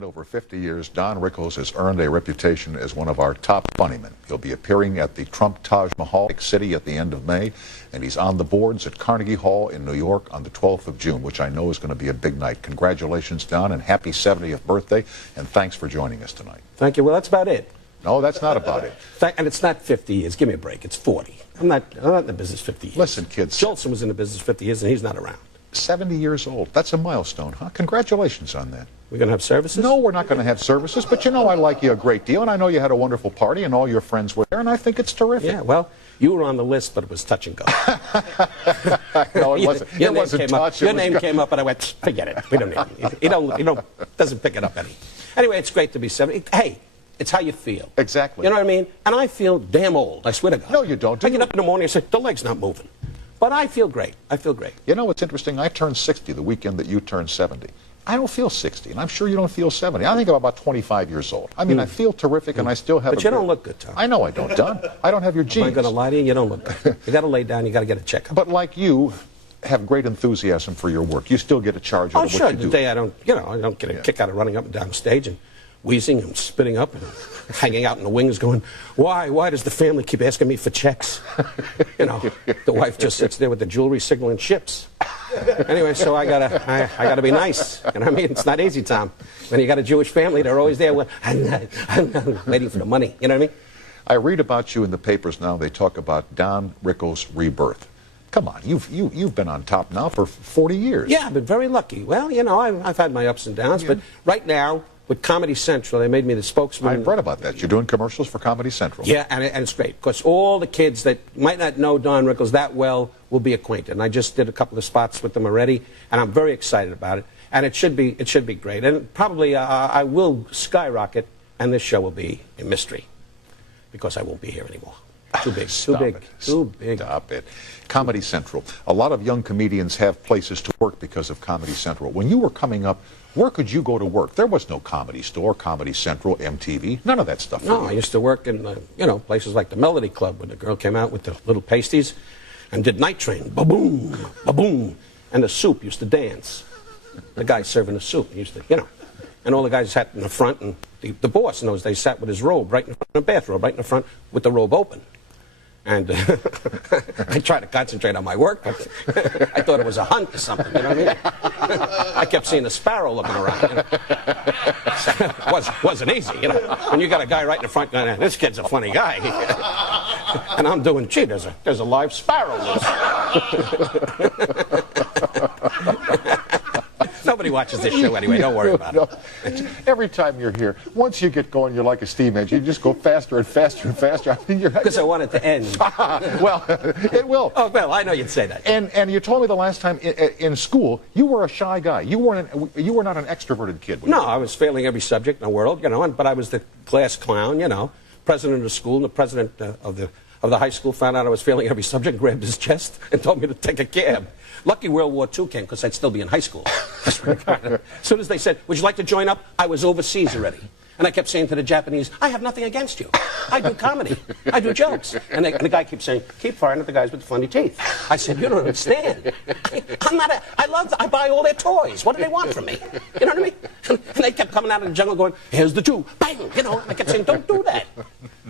Over 50 years, Don Rickles has earned a reputation as one of our top funnymen. He'll be appearing at the Trump Taj Mahal City at the end of May, and he's on the boards at Carnegie Hall in New York on the 12th of June, which I know is going to be a big night. Congratulations, Don, and happy 70th birthday, and thanks for joining us tonight. Thank you. Well, that's about it. No, that's not about it. And it's not 50 years. Give me a break. It's 40. I'm not in the business 50 years. Listen, kids. Jolson was in the business 50 years, and he's not around. 70 years old. That's a milestone, huh? Congratulations on that. We're going to have services? No, we're not going to have services, but you know I like you a great deal, and I know you had a wonderful party, and all your friends were there, and I think it's terrific. Yeah, well, you were on the list, but it was touch and go. No, it wasn't. Your name came up, and I went, forget it. We don't need it. You doesn't pick it up any. Anyway, it's great to be 70. Hey, it's how you feel. Exactly. You know what I mean? And I feel damn old, I swear to God. No, you don't. I get up in the morning and say, the leg's not moving. But I feel great. I feel great. You know what's interesting? I turned 60 the weekend that you turned 70. I don't feel 60, and I'm sure you don't feel 70. I think I'm about 25 years old. I mean, I feel terrific, and I still have But you don't look good, Tom. I know I don't, Don. I don't have your genes. Am I going to lie to you? You don't look good. You got to lay down. You got to get a checkup. But like you, have great enthusiasm for your work. You still get a charge out of what you do. The day I don't get a kick out of running up and down the stage and wheezing and spitting up and hanging out in the wings going, why does the family keep asking me for checks? You know, the wife just sits there with the jewelry signaling ships. Anyway, so I gotta be nice. You know what I mean? It's not easy, Tom. When you got a Jewish family, they're always there waiting for the money. You know what I mean? I read about you in the papers now. They talk about Don Rickles' rebirth. Come on, you've been on top now for 40 years. Yeah, I've been very lucky. Well, you know, I've had my ups and downs, but right now, with Comedy Central, they made me the spokesman. I've read about that. You're doing commercials for Comedy Central. Yeah, and it's great, because all the kids that might not know Don Rickles that well will be acquainted. And I just did a couple of spots with them already, and I'm very excited about it. And it should be great. And probably I will skyrocket, and this show will be a mystery, because I won't be here anymore. Too big, too big, too big. Stop it. Comedy Central. A lot of young comedians have places to work because of Comedy Central. When you were coming up, where could you go to work? There was no Comedy Store, Comedy Central, MTV, none of that stuff. No, I used to work in, places like the Melody Club, when the girl came out with the little pasties and did Night Train, ba-boom, ba-boom, and the soup used to dance. The guy serving the soup used to, and all the guys sat in the front, and the boss in those days sat with his robe right in front of the bathrobe, right in the front with the robe open. And I tried to concentrate on my work, but I thought it was a hunt or something, you know what I mean? I kept seeing a sparrow looking around. You know? It wasn't easy, you know. When you got a guy right in the front going, this kid's a funny guy. And I'm doing, gee, there's a live sparrow loose. Nobody watches this show anyway. Don't worry about it. Every time you're here, once you get going, you're like a steam engine. You just go faster and faster and faster. I mean, because I want it to end. Well, it will. Oh, well, I know you'd say that. And you told me the last time in school, you were a shy guy. You were not an extroverted kid. No, I was failing every subject in the world, but I was the class clown, president of the school, and the president of the high school found out I was failing every subject, grabbed his chest, and told me to take a cab. Lucky World War II came, because I'd still be in high school. As soon as they said, would you like to join up? I was overseas already. And I kept saying to the Japanese, I have nothing against you. I do comedy. I do jokes. And the guy keeps saying, keep firing at the guys with the funny teeth. I said, you don't understand. I buy all their toys. What do they want from me? You know what I mean? And they kept coming out of the jungle going, here's the two. Bang! And I kept saying, don't do that.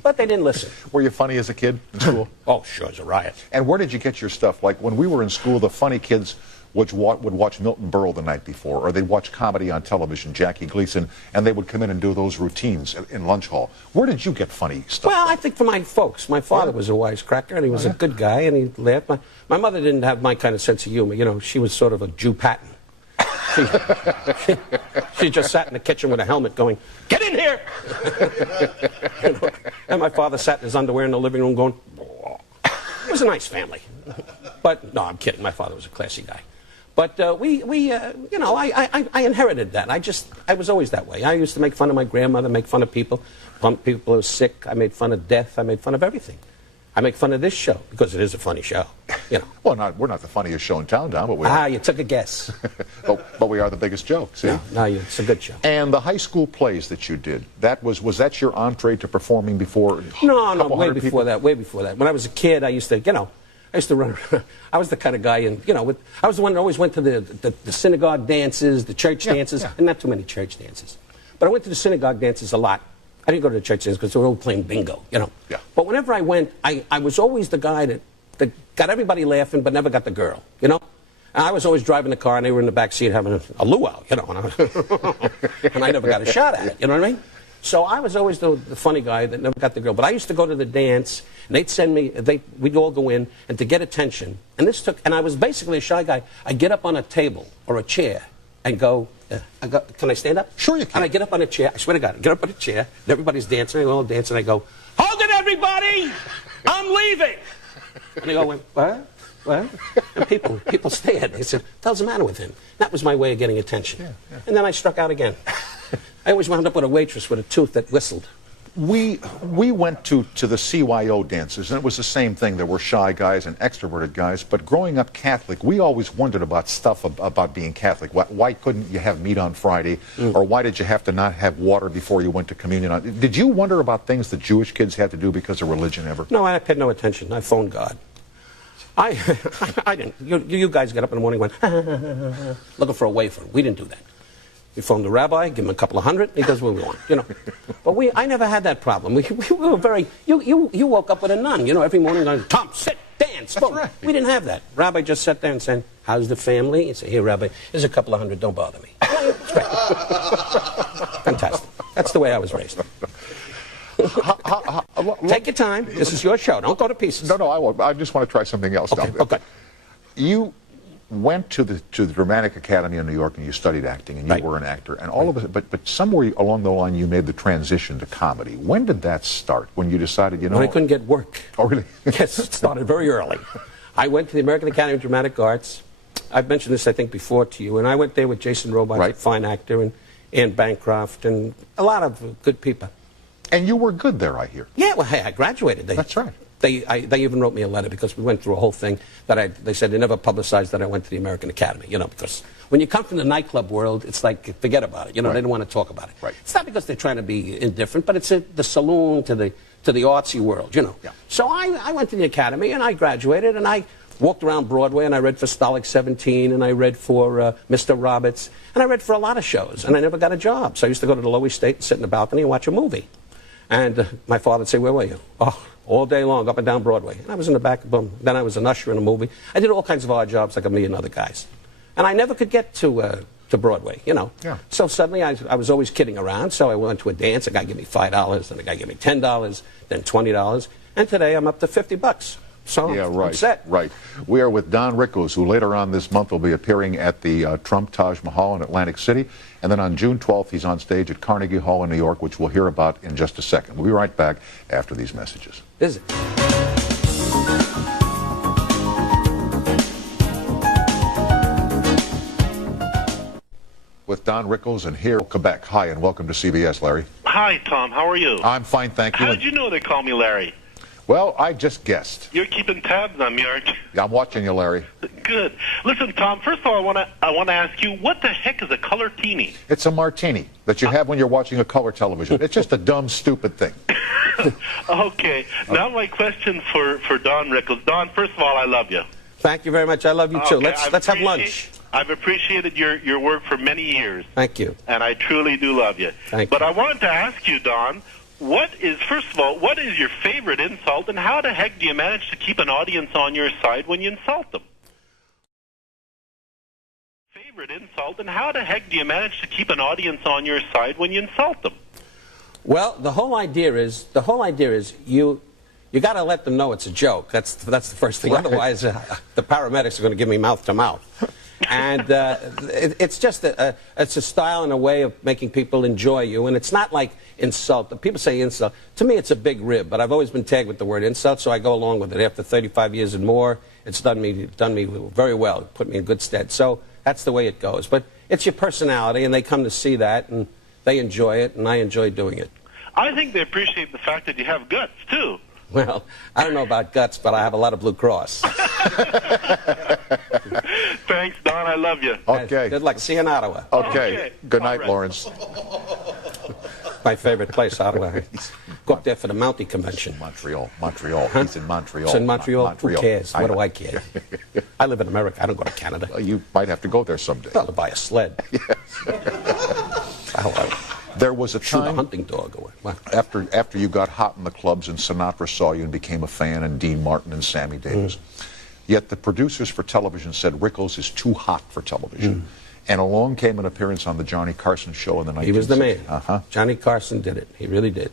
But they didn't listen. Were you funny as a kid in school? Oh, sure, it was a riot. And where did you get your stuff? Like when we were in school, the funny kids would watch Milton Berle the night before, or they'd watch comedy on television, Jackie Gleason, and they would come in and do those routines in lunch hall. Where did you get funny stuff? Well, I think from my folks. My father was a wisecracker, and he was a good guy, and he laughed. My mother didn't have my kind of sense of humor. She was sort of a Jew Patton. She just sat in the kitchen with a helmet going, get in here! And my father sat in his underwear in the living room going, it was a nice family. But, no, I'm kidding. My father was a classy guy. But I inherited that. I was always that way. I used to make fun of my grandmother, make fun of people who were sick. I made fun of death. I made fun of everything. I make fun of this show because it is a funny show. Well, we're not the funniest show in town, Don, but we are. You took a guess. but we are the biggest joke. See? No, it's a good show. And the high school plays that you did, was that your entree to performing before? No, way before that. When I was a kid, I used to run around. I was the kind of guy, I was the one that always went to the synagogue dances, the church dances, and not too many church dances. But I went to the synagogue dances a lot. I didn't go to the church dances because they were all playing bingo, you know. Yeah. But whenever I went, I was always the guy that got everybody laughing but never got the girl, you know. And I was always driving the car and they were in the back seat having a luau, you know. And I never got a shot at it, you know what I mean? So I was always the funny guy that never got the girl. But I used to go to the dance, and they'd send me, we'd all go in, and to get attention, and I was basically a shy guy. I'd get up on a table or a chair and go, can I stand up? Sure you can. And I get up on a chair, I swear to God, I get up on a chair, and everybody's dancing, and all dancing, and I go, hold it, everybody! I'm leaving! And they go, what? What? And people stared. They said, what the hell's the matter with him? That was my way of getting attention. Yeah, yeah. And then I struck out again. I always wound up with a waitress with a tooth that whistled. We went to the CYO dances, and it was the same thing. There were shy guys and extroverted guys, but growing up Catholic, we always wondered about stuff about being Catholic. Why couldn't you have meat on Friday, or why did you have to not have water before you went to communion? Did you wonder about things that Jewish kids had to do because of religion ever? No, I paid no attention. I phoned God. I didn't. You guys get up in the morning and went, looking for a wafer. We didn't do that. We phoned the rabbi, give him a couple of hundred, he does what we want, you know. But I never had that problem. We were very, you woke up with a nun, you know, every morning going, Tom, sit, dance, boom. Right. We didn't have that. Rabbi just sat there and said, how's the family? He said, here, Rabbi, here's a couple of hundred, don't bother me. It's great. Fantastic. That's the way I was raised. Take your time. This is your show. Don't go to pieces. No, I won't. I just want to try something else. Okay, okay. You went to the Dramatic Academy in New York and you studied acting and you were an actor and all of it, but somewhere along the line you made the transition to comedy. When did that start? When you decided, you know, when I couldn't get work. Oh, really? Yes, it started very early. I went to the American Academy of Dramatic Arts. I've mentioned this, I think, before to you, and I went there with Jason Robards, a fine actor, and Anne Bancroft, and a lot of good people. And you were good there, I hear. Yeah, well, hey, I graduated. That's right. They even wrote me a letter because we went through a whole thing that they said they never publicized that I went to the American Academy, you know, because when you come from the nightclub world, it's like, forget about it. You know, they didn't want to talk about it. Right. It's not because they're trying to be indifferent, but it's the saloon to the artsy world, you know. Yeah. So I went to the Academy and I graduated and I walked around Broadway and I read for Stalag 17 and I read for Mr. Roberts and I read for a lot of shows and I never got a job. So I used to go to the Lower East State and sit in the balcony and watch a movie. And my father would say, where were you? Oh, all day long, up and down Broadway. And I was in the back, boom. Then I was an usher in a movie. I did all kinds of odd jobs like a million other guys. And I never could get to Broadway, you know. Yeah. So suddenly I was always kidding around. So I went to a dance. A guy gave me $5, then a guy gave me $10, then $20. And today I'm up to $50. So yeah, right, I'm set. Right. We are with Don Rickles, who later on this month will be appearing at the Trump Taj Mahal in Atlantic City. And then on June 12th, he's on stage at Carnegie Hall in New York, which we'll hear about in just a second. We'll be right back after these messages. Visit. With Don Rickles and here, Quebec. Hi, and welcome to CBS, Larry. Hi, Tom. How are you? I'm fine, thank you. How did you know they call me Larry? Well, I just guessed. You're keeping tabs on me, aren't you? I'm watching you, Larry. Good. Listen, Tom, first of all, I want to ask you, what the heck is a color teeny? It's a martini that you have when you're watching a color television. It's just a dumb, stupid thing. Okay. Now my question for Don Rickles. Don, first of all, I love you. Thank you very much. I love you, too. Okay, Let's have lunch. I've appreciated your work for many years. Thank you. And I truly do love you. Thank but you. I wanted to ask you, Don, first of all, what is your favorite insult, and how the heck do you manage to keep an audience on your side when you insult them? Favorite insult, and how the heck do you manage to keep an audience on your side when you insult them? Well, the whole idea is you got to let them know it's a joke. That's the first thing. Right. Otherwise, the paramedics are going to give me mouth to mouth. And it's just it's a style and a way of making people enjoy you. And it's not like insult. People say insult. To me, it's a big rib. But I've always been tagged with the word insult, so I go along with it. After 35 years and more, it's done me very well. It put me in good stead. So that's the way it goes. But it's your personality, and they come to see that, and they enjoy it, and I enjoy doing it. I think they appreciate the fact that you have guts, too. Well, I don't know about guts, but I have a lot of Blue Cross. Thanks, Don. I love you. Okay. Good luck. See you in Ottawa. Okay. Good night, right. Lawrence. My favorite place, Ottawa. Go up there for the Mountie Convention. Montreal. He's in Montreal. It's in Montreal. Who cares? What do I care? I live in America. I don't go to Canada. Well, you might have to go there someday. Well, to buy a sled. Yes. There was a Shoot a time hunting dog away. Wow. after you got hot in the clubs and Sinatra saw you and became a fan, and Dean Martin and Sammy Davis. Yet the producers for television said Rickles is too hot for television. And along came an appearance on the Johnny Carson show in the 1960s. He was the man. Johnny Carson did it. He really did.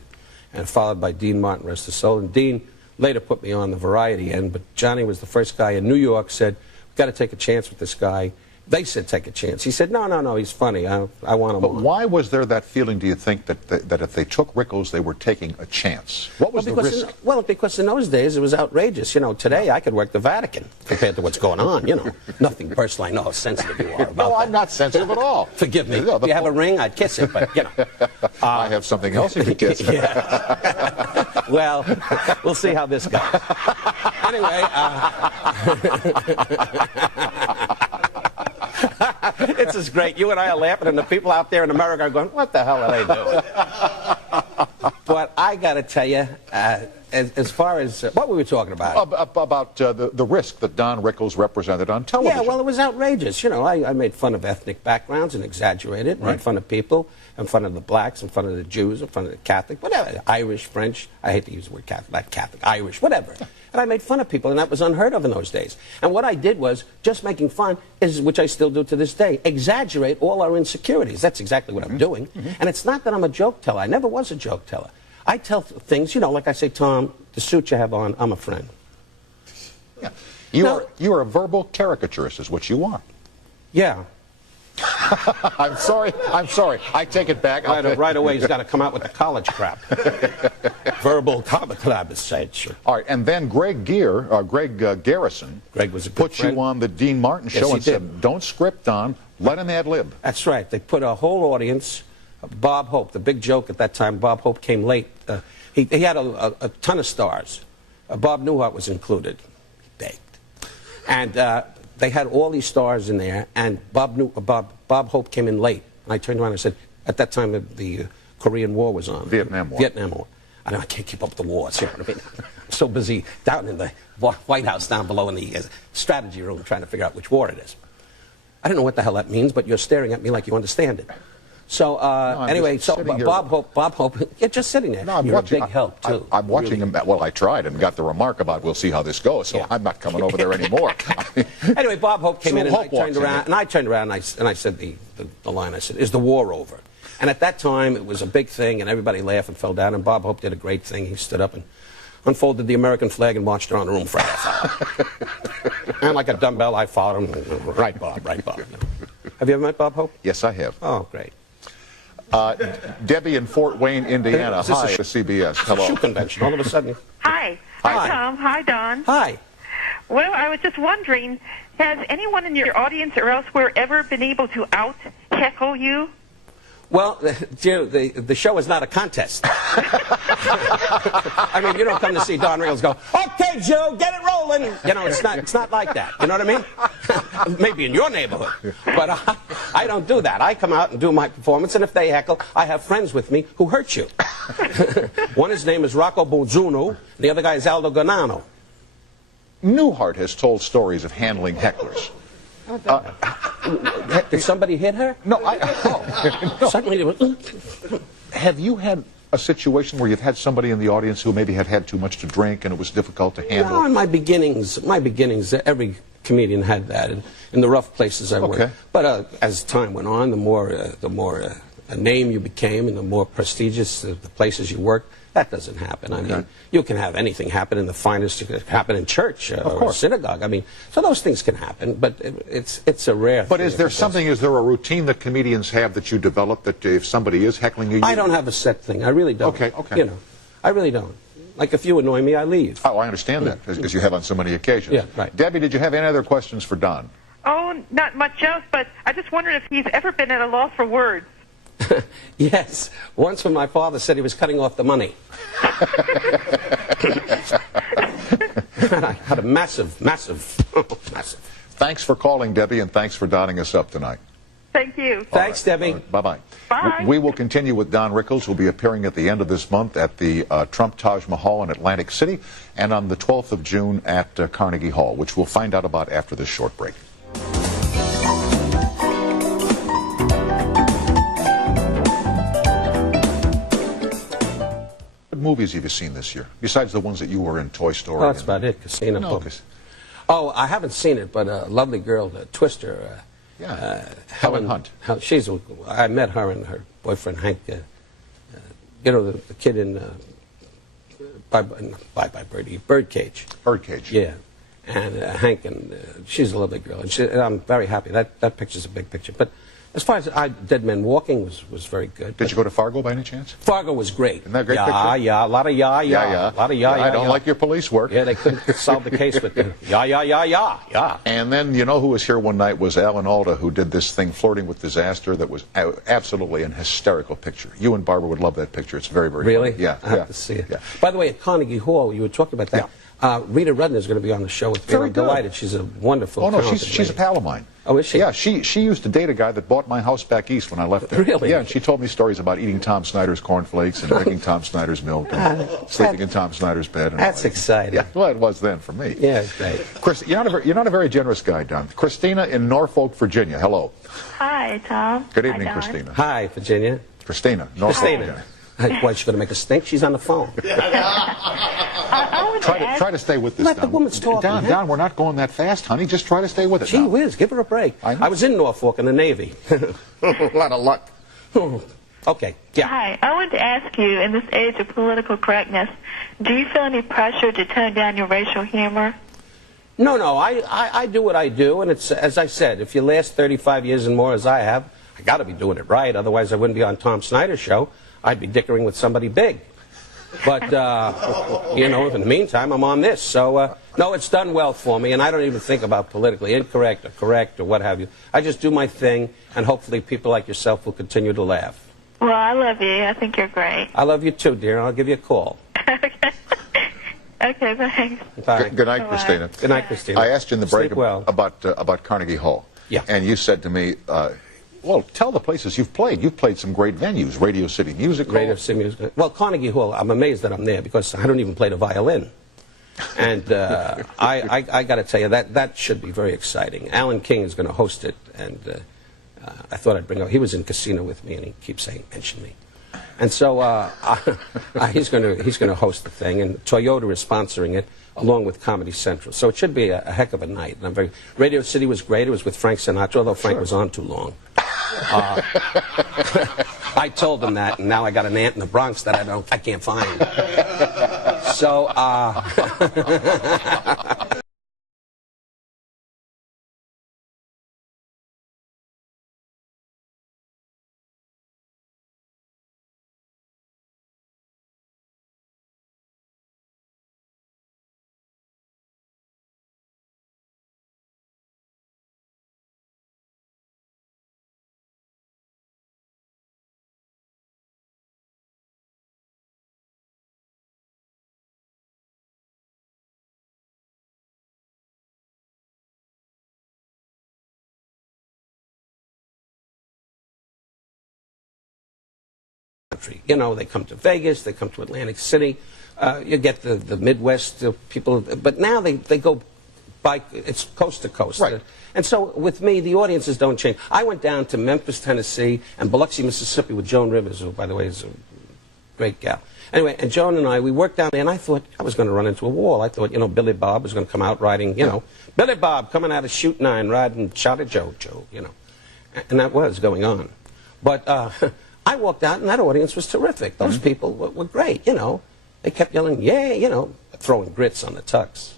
And followed by Dean Martin, rest his soul. And Dean later put me on the variety end, but Johnny was the first guy in New York said, we've got to take a chance with this guy. They said take a chance. He said, no, he's funny. I want him on. But why was there that feeling, do you think, that if they took Rickles, they were taking a chance? What was the risk? Because in those days, it was outrageous. You know, today I could work the Vatican compared to what's going on, you know. Nothing personal. I know how sensitive you are about No, that. I'm not sensitive at all. Forgive me. If you have a ring, I'd kiss it, but, you know. I have something else you could kiss. Yeah. Well, we'll see how this goes. Anyway, it's just great. You and I are laughing, and the people out there in America are going, what the hell are they doing? But I got to tell you, as far as what were we talking about? About the risk that Don Rickles represented on television. Yeah, well, it was outrageous. You know, I made fun of ethnic backgrounds and exaggerated, made fun of people, in front of the blacks, in front of the Jews, in front of the Catholic, whatever, Irish, French. I hate to use the word Catholic, not Catholic, Irish, whatever. And I made fun of people, and that was unheard of in those days. And what I did was, just making fun, which I still do to this day, exaggerate all our insecurities. That's exactly what I'm doing. And it's not that I'm a joke teller. I never was a joke teller. I tell things, you know, like I say, Tom, the suit you have on, I'm a friend. Yeah. You are a verbal caricaturist is what you are. Yeah. I'm sorry. I take it back. Right away, he's got to come out with the college crap. Verbal conversation. All right, and then Greg Garrison Greg was a good put friend. you on the Dean Martin show and said, don't script, Don, let him ad lib. That's right. They put a whole audience. Bob Hope, the big joke at that time, Bob Hope came late. He had a ton of stars. Bob Newhart was included. He begged. And they had all these stars in there, and Bob Hope came in late. And I turned around and I said, at that time the Korean War was on. Vietnam War. Vietnam War. I know I can't keep up with the wars. You know what I mean? I'm so busy down in the White House down below in the strategy room trying to figure out which war it is. I don't know what the hell that means, but you're staring at me like you understand it. So anyway, so Bob Hope, you're just sitting there. No, you're a big help too. I'm watching him. Well, I tried and got the remark about we'll see how this goes. So I'm not coming over there anymore. Anyway, Bob Hope came in, and I turned around, and I said the line. I said, "Is the war over?" And at that time, it was a big thing, and everybody laughed and fell down. And Bob Hope did a great thing. He stood up and unfolded the American flag and marched around the room for a half hour. And like a dumbbell, I followed him. Right, Bob. Right, Bob. Have you ever met Bob Hope? Yes, I have. Oh, great. Debbie in Fort Wayne, Indiana. Hi, to CBS. Hello. Shoe convention. All of a sudden. Hi. Hi. Tom. Hi, Don. Hi. Well, I was just wondering, has anyone in your audience or elsewhere ever been able to out-heckle you? Well, the show is not a contest. I mean, you don't come to see Don Rickles go, okay, Joe, get it rolling. You know, it's not like that. You know what I mean? Maybe in your neighborhood. But I don't do that. I come out and do my performance, and if they heckle, I have friends with me who hurt you. One, his name is Rocco Bonzuno. The other guy is Aldo Ganano. Newhart has told stories of handling hecklers. Did somebody hit her? No, no. Suddenly there was... Have you had a situation where you've had somebody in the audience who maybe had too much to drink and it was difficult to handle? No, in my beginnings, every comedian had that in the rough places I worked. But as time went on, the more a name you became and the more prestigious the places you worked, that doesn't happen. I mean, you can have anything happen in the finest, it could happen in church or a synagogue. I mean, so those things can happen, but it's a rare thing. But is there a routine that comedians have that you develop that if somebody is heckling you? I don't have a set thing. I really don't. Okay. You know, I really don't. Like if you annoy me, I leave. Oh, I understand that, because you have on so many occasions. Yeah, right. Debbie, did you have any other questions for Don? Oh, not much else, but I just wondered if he's ever been at a loss for words. Yes. Once when my father said he was cutting off the money. I had a massive. Thanks for calling, Debbie, and thanks for donning us up tonight. Thank you. Thanks, Debbie. Bye-bye. Bye. We will continue with Don Rickles, who will be appearing at the end of this month at the Trump Taj Mahal in Atlantic City and on the 12th of June at Carnegie Hall, which we'll find out about after this short break. movies have you seen this year, besides the ones that you were in, Toy Story? Well, that's about it. Casino. No, Oh, I haven't seen it, but a lovely girl, Twister. Helen Hunt. I met her and her boyfriend Hank. You know, the kid in Bye Bye Birdie, Birdcage. Birdcage. Yeah, and Hank, and she's a lovely girl, and I'm very happy. That picture's a big picture. But as far as Dead Men Walking was very good. Did you go to Fargo by any chance? Fargo was great. Isn't that a great picture? Yeah, a lot of a lot of I don't like your police work. Yeah, they couldn't solve the case with the yeah. And then, you know who was here one night was Alan Alda, who did this thing, Flirting with Disaster, that was absolutely an hysterical picture. You and Barbara would love that picture. It's very, very Really? funny. Yeah. I have to see it. Yeah. By the way, at Carnegie Hall, you were talking about that. Rita Rudner is going to be on the show with me. Very I'm good. delighted. She's a wonderful. Oh, no, talented she's a lady. pal of mine. Oh, is she? Yeah, she used to date a guy that bought my house back east when I left there. Really? Yeah, and she told me stories about eating Tom Snyder's cornflakes and drinking Tom Snyder's milk and sleeping in Tom Snyder's bed. And That's exciting. Yeah, well, it was then for me. Yeah, it's great. Chris, you're not a very generous guy, Don. Christina in Norfolk, Virginia. Hello. Hi, Tom. Good evening, Hi, Don. Christina. Hi, Virginia. Christina, Norfolk. Christina. Why, she's going to make a stink? She's on the phone. I wanted to ask, Try to stay with this. Let the Don. woman talk, Don, man. Don, we're not going that fast, honey. Just try to stay with it. Gee now. whiz, give her a break. I know. I was in Norfolk in the Navy. A lot of luck. Okay, yeah. Hi, I wanted to ask you, in this age of political correctness, do you feel any pressure to tone down your racial humor? No, I do what I do, and it's, as I said, if you last 35 years and more as I have, I got to be doing it right, otherwise I wouldn't be on Tom Snyder's show. I'd be dickering with somebody big. But, you know, in the meantime, I'm on this. So, no, it's done well for me, and I don't even think about politically incorrect or correct or what have you. I just do my thing, and hopefully people like yourself will continue to laugh. Well, I love you. I think you're great. I love you too, dear, and I'll give you a call. Okay, thanks. Bye. Good night, Bye-bye. Christina. Good night, Christina. I asked you in the break Sleep well. about Carnegie Hall. Yeah. And you said to me, well, tell the places you've played. You've played some great venues, Radio City Music Hall. Radio City Music. Well, Carnegie Hall, I'm amazed that I'm there because I don't even play the violin. And I got to tell you, that should be very exciting. Alan King is going to host it, and I thought I'd bring up. He was in Casino with me, and he keeps saying, mention me. And so he's going to host the thing, and Toyota is sponsoring it, along with Comedy Central. So it should be a heck of a night. And I'm very. Radio City was great. It was with Frank Sinatra, although Frank was on too long. I told him that, and now I got an aunt in the Bronx that I can't find. So. You know, they come to Vegas, they come to Atlantic City. You get the Midwest people, but now they go by, it's coast to coast. Right. And so with me, the audiences don't change. I went down to Memphis, Tennessee, and Biloxi, Mississippi with Joan Rivers, who, by the way, is a great gal. Anyway, and Joan and I, we worked down there, and I thought I was going to run into a wall. I thought, you know, Billy Bob was going to come out riding, you know, Billy Bob coming out of Shoot 9 riding Shot at Joe, you know. And that was going on. But I walked out, and that audience was terrific. Those people were great, you know. They kept yelling, yeah, you know, throwing grits on the tux.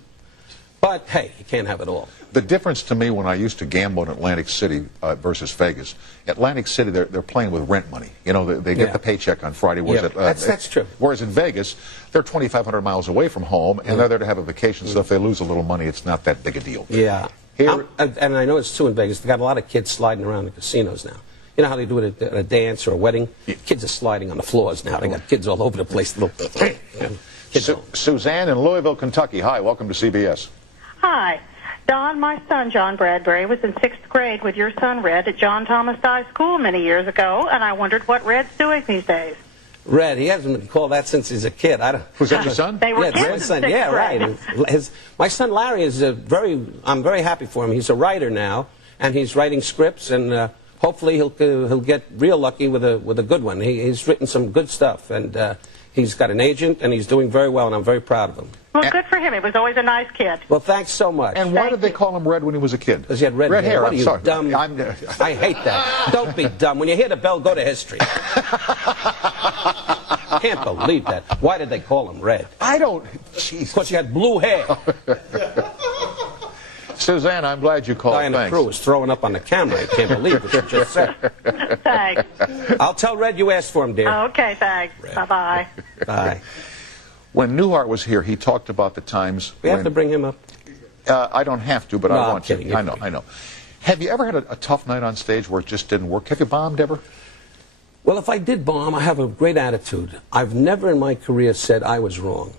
But, hey, you can't have it all. The difference to me when I used to gamble in Atlantic City versus Vegas, Atlantic City, they're playing with rent money. You know, they get the paycheck on Friday. That's true. Whereas in Vegas, they're 2,500 miles away from home, and they're there to have a vacation, so if they lose a little money, it's not that big a deal. Yeah. Here, and I know it's too in Vegas. They've got a lot of kids sliding around in casinos now. You know how they do it at a dance or a wedding? Yeah. Kids are sliding on the floors now. They got kids all over the place. Suzanne in Louisville, Kentucky. Hi, welcome to CBS. Hi. Don, my son, John Bradbury, was in 6th grade with your son, Red, at John Thomas Dye School many years ago, and I wondered what Red's doing these days. Red, he hasn't been called that since he's a kid. Was that your son? They were yeah, kids my son. in 6th Yeah, grade. right. My son Larry is I'm very happy for him. He's a writer now, and he's writing scripts, and hopefully he'll get real lucky with a good one. He's written some good stuff, and he's got an agent, and he's doing very well, and I'm very proud of him. Well, good for him. He was always a nice kid. Well, thanks so much. And why did they call him Red when he was a kid? Because he had red hair. What I'm are you, sorry. dumb? I hate that. Don't be dumb. When you hear the bell, go to history. Can't believe that. Why did they call him Red? I don't. Jeez. Because he had blue hair. Suzanne, I'm glad you called. Diana Crew is throwing up on the camera. I can't believe what you just said. Thanks. I'll tell Red you asked for him, dear. Okay, thanks. Bye-bye. Bye. When Newhart was here, he talked about the times We have to bring him up. I don't have to, but No, I I'm want kidding. to. I know. Have you ever had a tough night on stage where it just didn't work? Have you bombed ever? Well, if I did bomb, I have a great attitude. I've never in my career said I was wrong.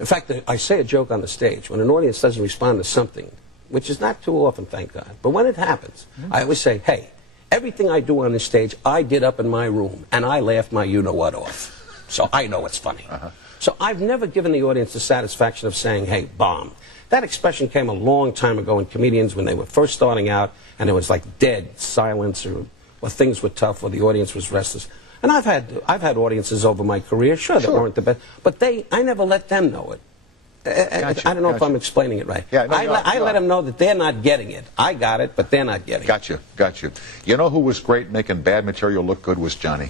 In fact, I say a joke on the stage. When an audience doesn't respond to something, which is not too often, thank God, but when it happens, I always say, hey, everything I do on this stage, I did up in my room, and I laughed my you-know-what off. So I know it's funny. So I've never given the audience the satisfaction of saying, hey, bomb. That expression came a long time ago in comedians when they were first starting out, and it was like dead silence, or things were tough, or the audience was restless. And I've had audiences over my career, sure, that weren't the best, but I never let them know it. I don't know if I'm explaining it right. Yeah, no, I let them know that they're not getting it. I got it, but they're not getting it. Got you. You know who was great making bad material look good was Johnny.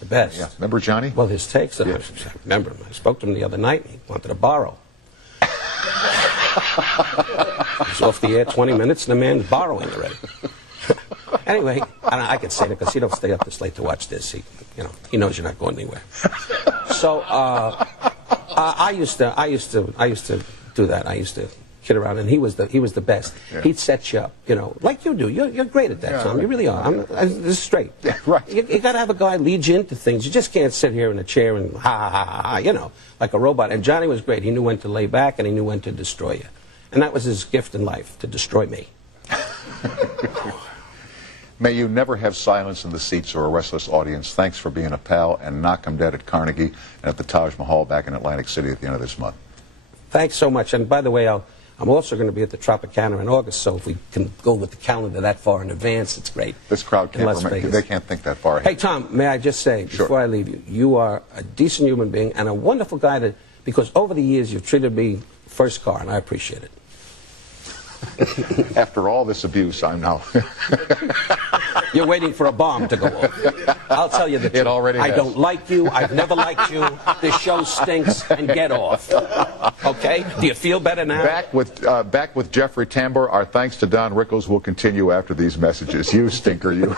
The best. Yeah, remember Johnny? Well, his takes, I remember him. I spoke to him the other night, and he wanted to borrow. He was off the air 20 minutes, and the man's borrowing already. Anyway, I can say that because he don't stay up this late to watch this. He knows you're not going anywhere. So I used to do that. I used to kid around, and he was the best. Yeah. He'd set you up, like you do. You're great at that, Tom. Right. You really are. This is straight. Yeah, right. You got to have a guy lead you into things. You just can't sit here in a chair and ha, like a robot. And Johnny was great. He knew when to lay back, and he knew when to destroy you. And that was his gift in life, to destroy me. May you never have silence in the seats or a restless audience. Thanks for being a pal, and knock 'em dead at Carnegie and at the Taj Mahal back in Atlantic City at the end of this month. Thanks so much. And by the way, I'm also going to be at the Tropicana in August, so if we can go with the calendar that far in advance, it's great. This crowd can't remember. They can't think that far ahead. Hey, Tom, may I just say, before I leave you, you are a decent human being and a wonderful guy because over the years you've treated me first car, and I appreciate it. After all this abuse, I'm now... You're waiting for a bomb to go off. I'll tell you the truth. It already has. I don't like you. I've never liked you. This show stinks, and get off. Okay? Do you feel better now? Back with Jeffrey Tambor. Our thanks to Don Rickles will continue after these messages. You stinker, you.